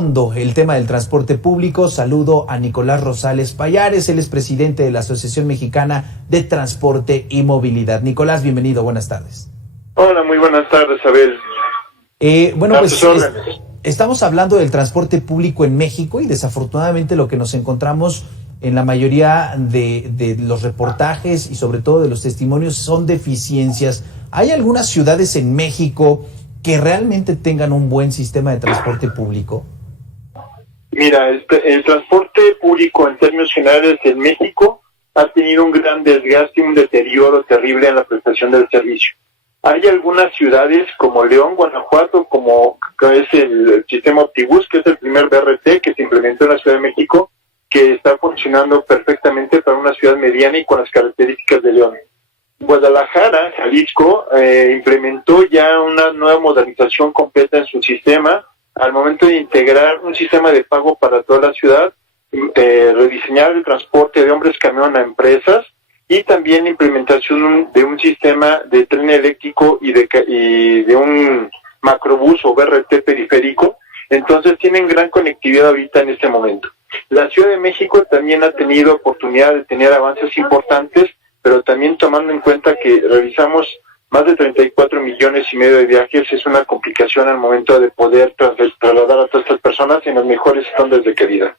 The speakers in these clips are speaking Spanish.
El tema del transporte público. Saludo a Nicolás Rosales Payares, él es presidente de la Asociación Mexicana de Transporte y Movilidad. Nicolás, bienvenido, buenas tardes. Hola, muy buenas tardes, Abel. Estamos hablando del transporte público en México y desafortunadamente lo que nos encontramos en la mayoría de los reportajes y sobre todo de los testimonios son deficiencias. ¿Hay algunas ciudades en México que realmente tengan un buen sistema de transporte público? Mira, el transporte público en términos generales en México ha tenido un gran desgaste y un deterioro terrible en la prestación del servicio. Hay algunas ciudades como León, Guanajuato, como es el sistema Optibus, que es el primer BRT que se implementó en la Ciudad de México, que está funcionando perfectamente para una ciudad mediana y con las características de León. Guadalajara, Jalisco, implementó ya una nueva modernización completa en su sistema al momento de integrar un sistema de pago para toda la ciudad, rediseñar el transporte de hombres camión a empresas y también implementación de un sistema de tren eléctrico y de un macrobús o BRT periférico. Entonces tienen gran conectividad ahorita en este momento. La Ciudad de México también ha tenido oportunidad de tener avances importantes, pero también tomando en cuenta que realizamos más de 34 millones y medio de viajes, es una complicación al momento de poder trasladar a todas estas personas en los mejores estándares de calidad.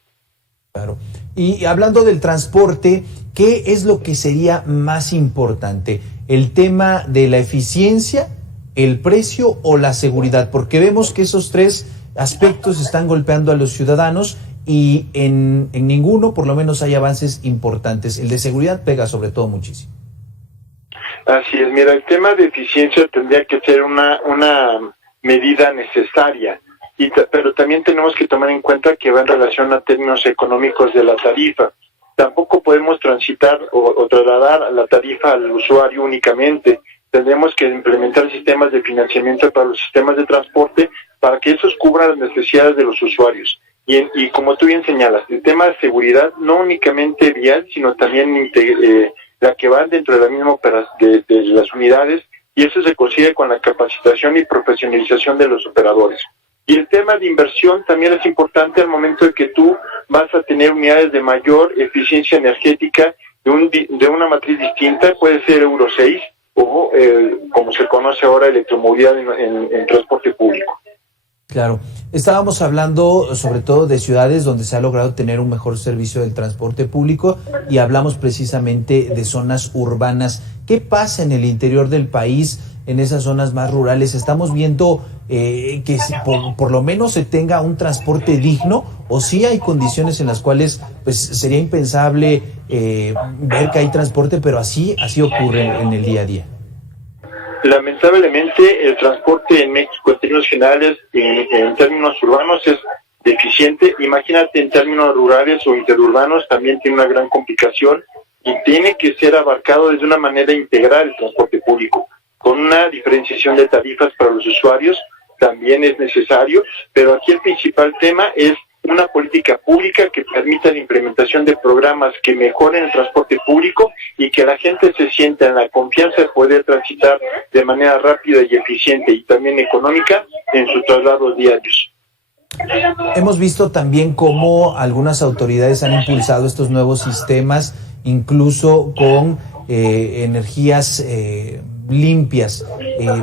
Claro. Y hablando del transporte, ¿qué es lo que sería más importante? ¿El tema de la eficiencia, el precio o la seguridad? Porque vemos que esos tres aspectos están golpeando a los ciudadanos y en ninguno por lo menos hay avances importantes. El de seguridad pega sobre todo muchísimo. Así es, mira, el tema de eficiencia tendría que ser una medida necesaria, pero también tenemos que tomar en cuenta que va en relación a términos económicos de la tarifa. Tampoco podemos transitar o trasladar la tarifa al usuario únicamente. Tendremos que implementar sistemas de financiamiento para los sistemas de transporte para que esos cubran las necesidades de los usuarios. Y como tú bien señalas, el tema de seguridad no únicamente vial, sino también la que va dentro de la misma de las unidades, y eso se consigue con la capacitación y profesionalización de los operadores. Y el tema de inversión también es importante al momento de que tú vas a tener unidades de mayor eficiencia energética de una matriz distinta, puede ser Euro 6 o como se conoce ahora electromovilidad en transporte público. Claro, estábamos hablando sobre todo de ciudades donde se ha logrado tener un mejor servicio del transporte público y hablamos precisamente de zonas urbanas. ¿Qué pasa en el interior del país, en esas zonas más rurales? ¿Estamos viendo que por lo menos se tenga un transporte digno o sí hay condiciones en las cuales pues sería impensable ver que hay transporte, pero así ocurre en el día a día? Lamentablemente el transporte en México en términos generales, en términos urbanos es deficiente. Imagínate en términos rurales o interurbanos también tiene una gran complicación y tiene que ser abarcado de una manera integral el transporte público, con una diferenciación de tarifas para los usuarios también es necesario, pero aquí el principal tema es una política pública que permita la implementación de programas que mejoren el transporte público y que la gente se sienta en la confianza de poder transitar de manera rápida y eficiente y también económica en sus traslados diarios. Hemos visto también cómo algunas autoridades han impulsado estos nuevos sistemas, incluso con energías limpias,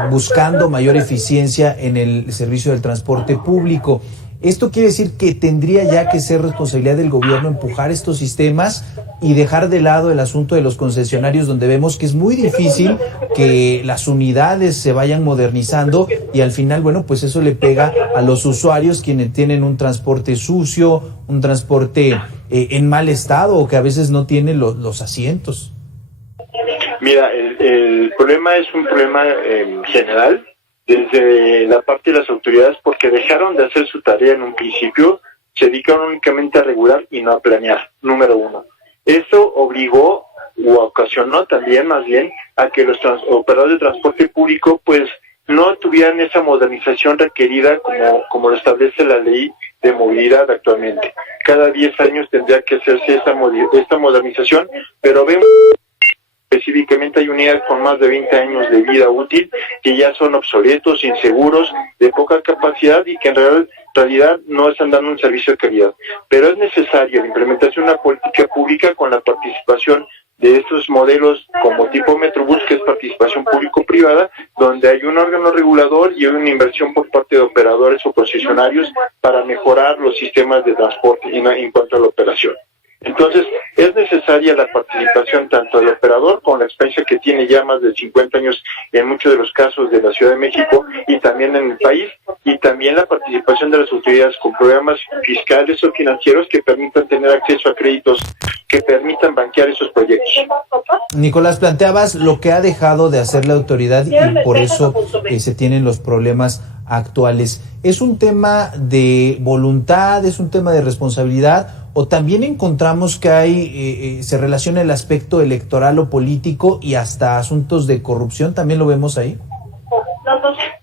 buscando mayor eficiencia en el servicio del transporte público. Esto quiere decir que tendría ya que ser responsabilidad del gobierno empujar estos sistemas y dejar de lado el asunto de los concesionarios, donde vemos que es muy difícil que las unidades se vayan modernizando y al final, bueno, pues eso le pega a los usuarios quienes tienen un transporte sucio, un transporte en mal estado o que a veces no tiene los asientos. Mira, el problema es un problema general desde la parte de las autoridades porque dejaron de hacer su tarea en un principio, se dedicaron únicamente a regular y no a planear, número uno. Esto obligó o ocasionó también más bien a que los operadores de transporte público pues no tuvieran esa modernización requerida como lo establece la ley de movilidad actualmente. Cada 10 años tendría que hacerse esta modernización, pero vemos Específicamente hay unidades con más de 20 años de vida útil que ya son obsoletos, inseguros, de poca capacidad y que en realidad no están dando un servicio de calidad. Pero es necesaria la implementación de una política pública con la participación de estos modelos como tipo Metrobús, que es participación público-privada, donde hay un órgano regulador y hay una inversión por parte de operadores o concesionarios para mejorar los sistemas de transporte en cuanto a la operación. Entonces, es necesaria la participación tanto del operador, con la experiencia que tiene ya más de 50 años en muchos de los casos de la Ciudad de México y también en el país, y también la participación de las autoridades con programas fiscales o financieros que permitan tener acceso a créditos que permitan banquear esos proyectos. Nicolás, planteabas lo que ha dejado de hacer la autoridad y por eso se tienen los problemas actuales. ¿Es un tema de voluntad, es un tema de responsabilidad o también encontramos que hay se relaciona el aspecto electoral o político y hasta asuntos de corrupción? ¿También lo vemos ahí?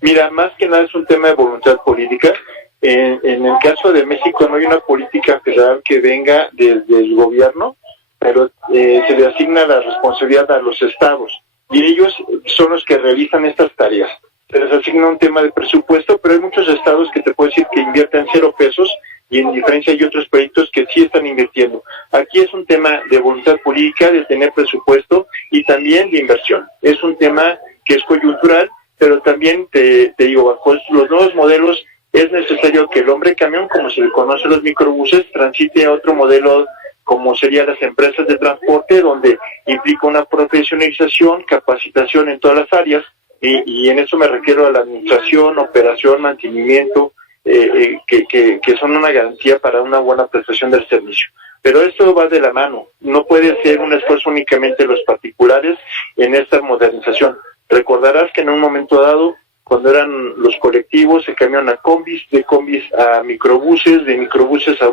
Mira, más que nada es un tema de voluntad política. En el caso de México no hay una política federal que venga desde el gobierno, pero se le asigna la responsabilidad a los estados y ellos son los que realizan estas tareas. Se les asigna un tema de presupuesto, pero hay muchos estados que te puedo decir que invierten 0 pesos y en diferencia hay otros proyectos que sí están invirtiendo. Aquí es un tema de voluntad política, de tener presupuesto y también de inversión. Es un tema que es coyuntural, pero también te digo, bajo los nuevos modelos es necesario que el hombre camión, como se le conoce a los microbuses, transite a otro modelo como serían las empresas de transporte, donde implica una profesionalización, capacitación en todas las áreas, y en eso me refiero a la administración, operación, mantenimiento, que son una garantía para una buena prestación del servicio. Pero esto va de la mano, no puede ser un esfuerzo únicamente de los particulares en esta modernización. Recordarás que en un momento dado, cuando eran los colectivos, se cambiaron a combis, de combis a microbuses, de microbuses a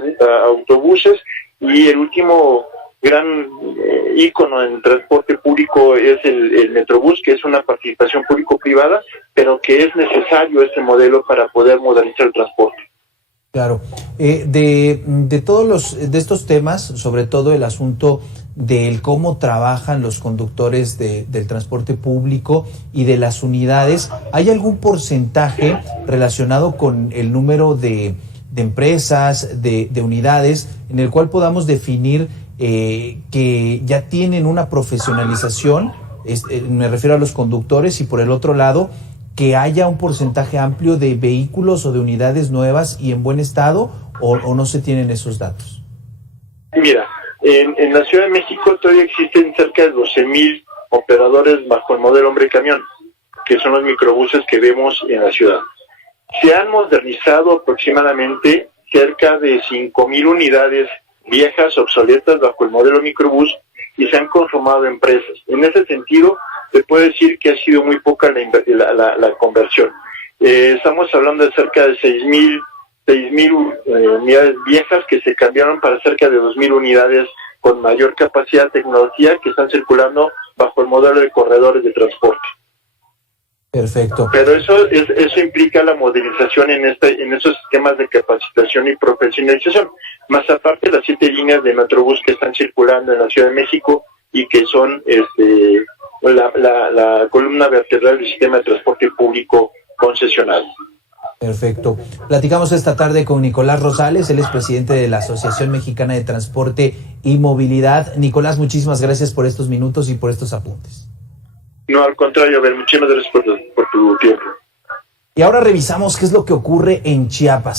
autobuses, y el último gran ícono en transporte público es el Metrobús, que es una participación público-privada, pero que es necesario este modelo para poder modernizar el transporte. Claro. De todos de estos temas, sobre todo el asunto del cómo trabajan los conductores del transporte público y de las unidades, ¿hay algún porcentaje relacionado con el número de empresas, de unidades, en el cual podamos definir que ya tienen una profesionalización? Me refiero a los conductores, y por el otro lado, que haya un porcentaje amplio de vehículos o de unidades nuevas y en buen estado, o no se tienen esos datos. Mira, en la Ciudad de México todavía existen cerca de 12,000 operadores bajo el modelo hombre camión, que son los microbuses que vemos en la ciudad. Se han modernizado aproximadamente cerca de 5,000 unidades viejas, obsoletas, bajo el modelo microbús, y se han conformado empresas. En ese sentido, se puede decir que ha sido muy poca la conversión. Estamos hablando de cerca de 6,000 unidades viejas que se cambiaron para cerca de 2,000 unidades con mayor capacidad de tecnología que están circulando bajo el modelo de corredores de transporte. Perfecto. Pero eso implica la modernización en esos sistemas de capacitación y profesionalización. Más aparte, las 7 líneas de Metrobús que están circulando en la Ciudad de México y que son la columna vertebral del sistema de transporte público concesionado. Perfecto. Platicamos esta tarde con Nicolás Rosales, él es presidente de la Asociación Mexicana de Transporte y Movilidad. Nicolás, muchísimas gracias por estos minutos y por estos apuntes. No, al contrario, muchísimas gracias por tu tiempo. Y ahora revisamos qué es lo que ocurre en Chiapas.